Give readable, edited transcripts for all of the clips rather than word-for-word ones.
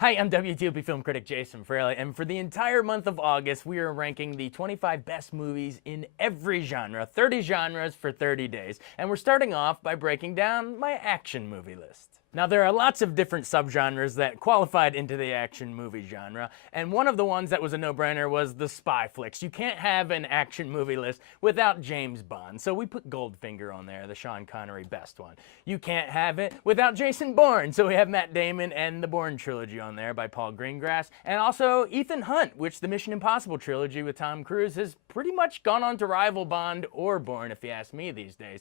Hi, I'm WTOP film critic Jason Fraley, and for the entire month of August, we are ranking the 25 best movies in every genre, 30 genres for 30 days. And we're starting off by breaking down my action movie list. Now, there are lots of different subgenres that qualified into the action movie genre, and one of the ones that was a no-brainer was the spy flicks. You can't have an action movie list without James Bond, so we put Goldfinger on there, the Sean Connery best one. You can't have it without Jason Bourne, so we have Matt Damon and the Bourne trilogy on there by Paul Greengrass, and also Ethan Hunt, which the Mission Impossible trilogy with Tom Cruise has pretty much gone on to rival Bond or Bourne, if you ask me these days.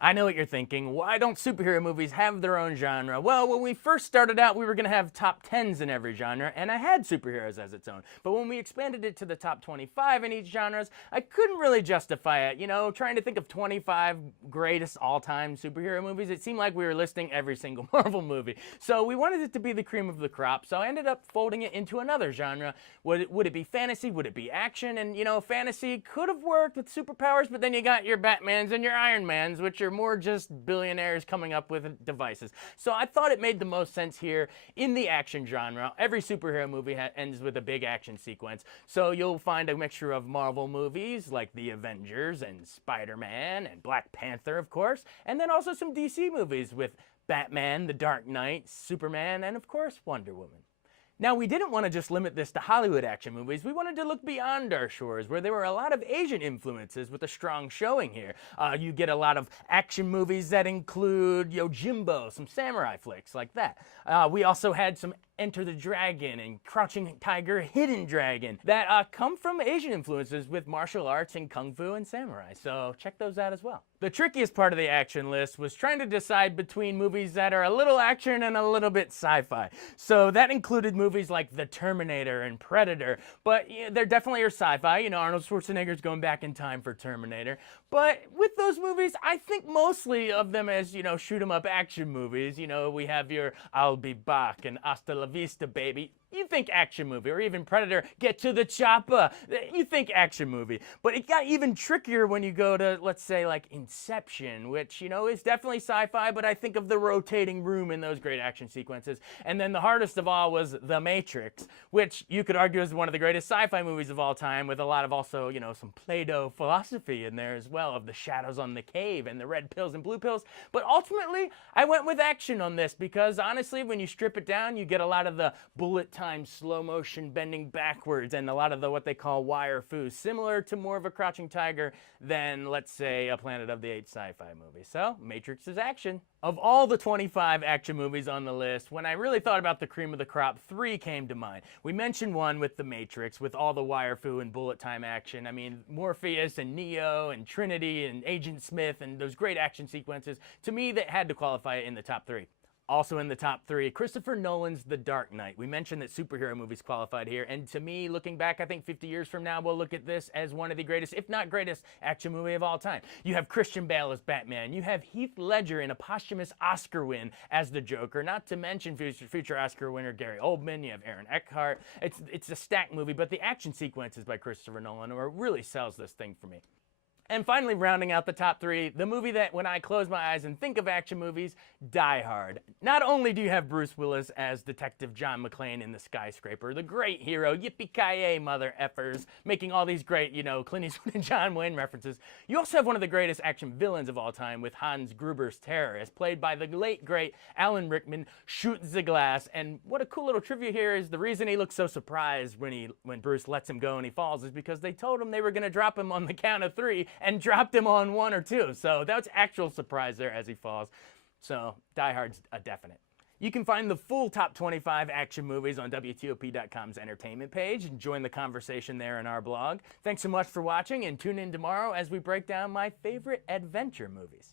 I know what you're thinking, why don't superhero movies have their own genre? Well, when we first started out, we were going to have top 10s in every genre, and I had superheroes as its own. But when we expanded it to the top 25 in each genre, I couldn't really justify it. You know, trying to think of 25 greatest all-time superhero movies, it seemed like we were listing every single Marvel movie. So we wanted it to be the cream of the crop, so I ended up folding it into another genre. Would it be fantasy? Would it be action? And, you know, fantasy could have worked with superpowers, but then you got your Batmans and your Iron Mans, which are more just billionaires coming up with devices. So I thought it made the most sense here in the action genre. Every superhero movie ends with a big action sequence. So you'll find a mixture of Marvel movies like The Avengers and Spider-Man and Black Panther, of course, and then also some DC movies with Batman, The Dark Knight, Superman, and of course Wonder Woman. Now, we didn't want to just limit this to Hollywood action movies. We wanted to look beyond our shores, where there were a lot of Asian influences with a strong showing here. You get a lot of action movies that include Yojimbo, some samurai flicks like that. We also had some Enter the Dragon and Crouching Tiger, Hidden Dragon that come from Asian influences with martial arts and kung fu and samurai, so check those out as well. The trickiest part of the action list was trying to decide between movies that are a little action and a little bit sci-fi. So that included movies like The Terminator and Predator, but there definitely are sci-fi. You know, Arnold Schwarzenegger's going back in time for Terminator. But with those movies, I think mostly of them as, shoot-'em-up action movies. You know, we have your I'll Be Back and Hasta La Vista, baby. You think action movie, or even Predator, Get to the Chopper. You think action movie. But it got even trickier when you go to, let's say, like Inception, which, is definitely sci-fi, but I think of the rotating room in those great action sequences. And then the hardest of all was The Matrix, which you could argue is one of the greatest sci-fi movies of all time, with a lot of also, some Plato philosophy in there as well, of the shadows on the cave and the red pills and blue pills. But ultimately, I went with action on this because, honestly, when you strip it down, you get a lot of the bullet time slow motion bending backwards and a lot of the what they call wire fu, similar to more of a Crouching Tiger than, let's say, a Planet of the Apes sci-fi movie. So Matrix is action. Of all the 25 action movies on the list, when I really thought about the cream of the crop, 3 came to mind. We mentioned one with The Matrix, with all the wire fu and bullet time action. I mean, Morpheus and Neo and Trinity and Agent Smith and those great action sequences. To me, that had to qualify in the top 3. Also in the top 3, Christopher Nolan's The Dark Knight. We mentioned that superhero movies qualified here, and to me, looking back, I think 50 years from now, we'll look at this as one of the greatest, if not greatest, action movie of all time. You have Christian Bale as Batman. You have Heath Ledger in a posthumous Oscar win as the Joker, not to mention future Oscar winner Gary Oldman. You have Aaron Eckhart. It's a stacked movie, but the action sequences by Christopher Nolan are what really sells this thing for me. And finally, rounding out the top 3, the movie that when I close my eyes and think of action movies, Die Hard. Not only do you have Bruce Willis as Detective John McClane in The Skyscraper, the great hero, yippee-ki-yay, mother effers, making all these great, Clint Eastwood and John Wayne references. You also have one of the greatest action villains of all time with Hans Gruber's terrorist, played by the late, great Alan Rickman, shoots the glass. And what a cool little trivia here is the reason he looks so surprised when Bruce lets him go and he falls is because they told him they were going to drop him on the count of 3, and dropped him on 1 or 2. So that's actual surprise there as he falls. So Die Hard's a definite. You can find the full top 25 action movies on WTOP.com's entertainment page and join the conversation there in our blog. Thanks so much for watching, and tune in tomorrow as we break down my favorite adventure movies.